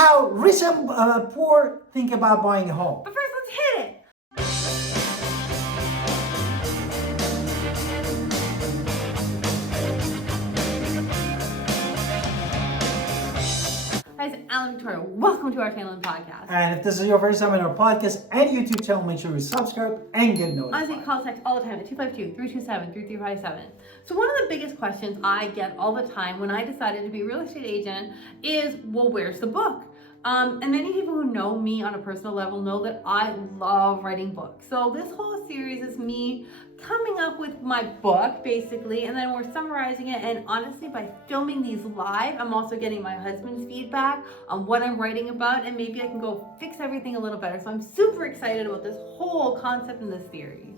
how rich and poor think about buying a home. But first, let's hit it. Hi, it's Alan Victoria. Welcome to our channel and podcast. And if this is your first time in our podcast and YouTube channel, make sure you subscribe and get notified. Honestly, call text all the time at 252-327-3357. So one of the biggest questions I get all the time when I decided to be a real estate agent is, well, where's the book? And many people who know me on a personal level know that I love writing books. So this whole series is me coming up with my book, basically, and then we're summarizing it. And honestly, by filming these live, I'm also getting my husband's feedback on what I'm writing about, and maybe I can go fix everything a little better. So I'm super excited about this whole concept in this series.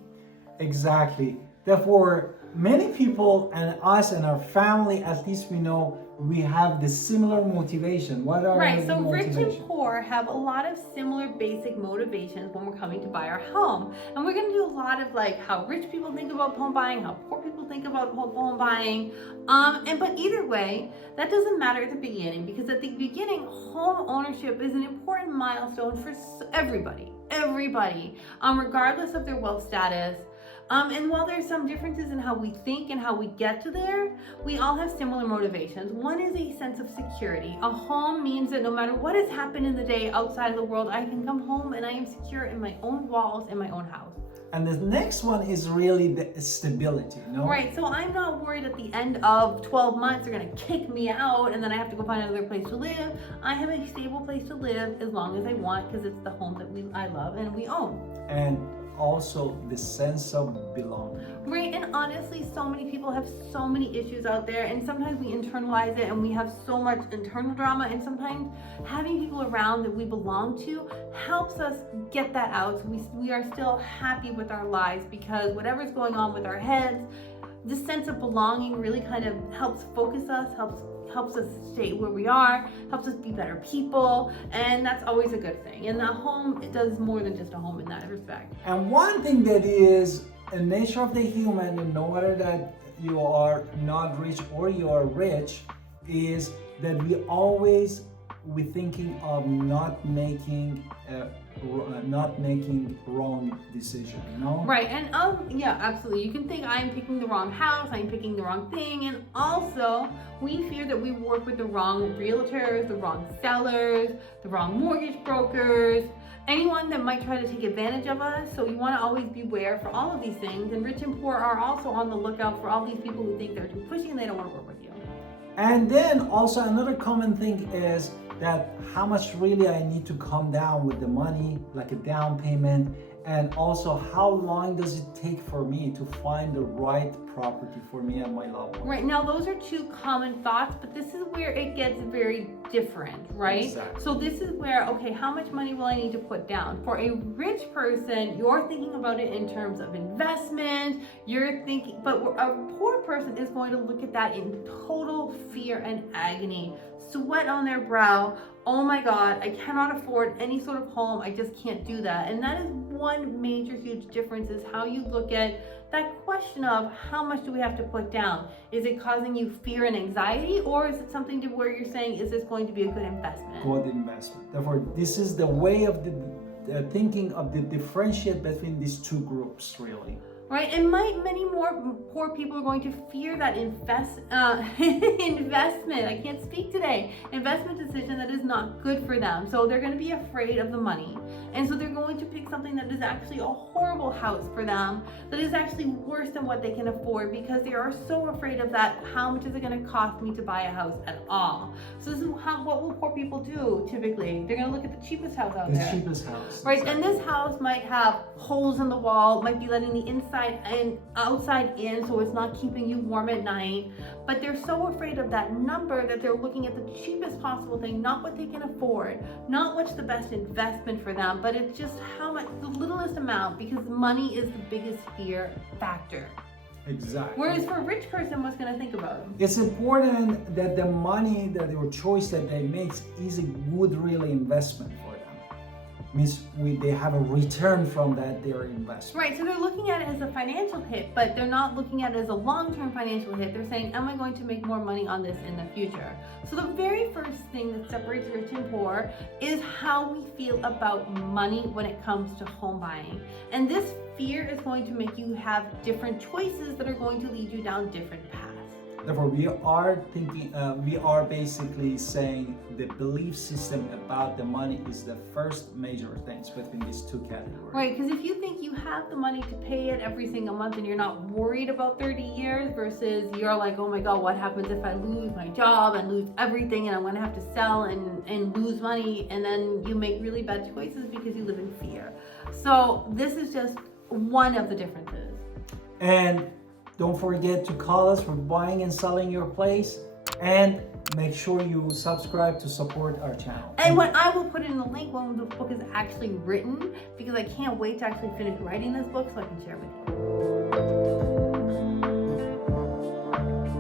Exactly. Therefore, many people and us and our family, at least we know, we have the similar motivation. What are Right, the so rich motivations? and poor have a lot of similar basic motivations when we're coming to buy our home. And we're going to do a lot of like how rich people think about home buying, how poor people think about home buying. But either way, that doesn't matter at the beginning, because at the beginning, home ownership is an important milestone for everybody, regardless of their wealth status. And while there's some differences in how we think and how we get to there, we all have similar motivations. One is a sense of security. A home means that no matter what has happened in the day outside of the world, I can come home and I am secure in my own walls, in my own house. And the next one is really the stability, no? Right, so I'm not worried at the end of 12 months they're gonna kick me out and then I have to go find another place to live. I have a stable place to live as long as I want, because it's the home that I love and we own. And also the sense of belonging. Right, and honestly, so many people have so many issues out there, and sometimes we internalize it and we have so much internal drama, and sometimes having people around that we belong to helps us get that out, so we are still happy with our lives, because whatever's going on with our heads, this sense of belonging really kind of helps focus us, helps us stay where we are, helps us be better people, and that's always a good thing. And the home, it does more than just a home in that respect. And one thing that is a nature of the human, and no matter that you are not rich or you are rich, is that we're thinking of not making wrong decision, you know? Right, and yeah, absolutely. You can think I'm picking the wrong house, I'm picking the wrong thing, and also we fear that we work with the wrong realtors, the wrong sellers, the wrong mortgage brokers, anyone that might try to take advantage of us. So you want to always beware for all of these things, and rich and poor are also on the lookout for all these people who think they're too pushy and they don't want to work with you. And then also another common thing is that how much really I need to come down with the money, like a down payment, and also how long does it take for me to find the right property for me and my loved one. Right, now those are two common thoughts, but this is where it gets very different, right? Exactly. So this is where, okay, how much money will I need to put down? For a rich person, you're thinking about it in terms of investment, but a poor person is going to look at that in total fear and agony, sweat on their brow. Oh my God, I cannot afford any sort of home. I just can't do that. And that is one major huge difference, is how you look at that question of how much do we have to put down? Is it causing you fear and anxiety, or is it something to where you're saying, is this going to be a good investment? Good investment. Therefore, this is the way of the thinking of the differentiate between these two groups, really. Right, and many more poor people are going to fear that investment, I can't speak today, investment decision that is not good for them. So they're going to be afraid of the money. And so they're going to pick something that is actually a horrible house for them, that is actually worse than what they can afford, because they are so afraid of that. How much is it going to cost me to buy a house at all? So this is what will poor people do typically? They're going to look at the cheapest house out there. The cheapest house. Right, exactly. and this house might have holes in the wall, might be letting the inside and outside in, so it's not keeping you warm at night. But they're so afraid of that number that they're looking at the cheapest possible thing, not what they can afford, not what's the best investment for them, but it's just how much, the littlest amount, because money is the biggest fear factor. Exactly. Whereas for a rich person, what's going to think about them? It's important that the money, that your choice that they make is a good really investment for them. means they have a return from their investment. Right, so they're looking at it as a financial hit, but they're not looking at it as a long-term financial hit. They're saying, am I going to make more money on this in the future? So the very first thing that separates rich and poor is how we feel about money when it comes to home buying. And this fear is going to make you have different choices that are going to lead you down different paths. Therefore, we are basically saying the belief system about the money is the first major things between these two categories. Right, because if you think you have the money to pay it every single month and you're not worried about 30 years versus you're like, oh my God, what happens if I lose my job and lose everything and I'm going to have to sell and lose money, and then you make really bad choices because you live in fear. So this is just one of the differences. And don't forget to call us for buying and selling your place, and make sure you subscribe to support our channel. And what I will put in the link when the book is actually written, because I can't wait to actually finish writing this book so I can share with you.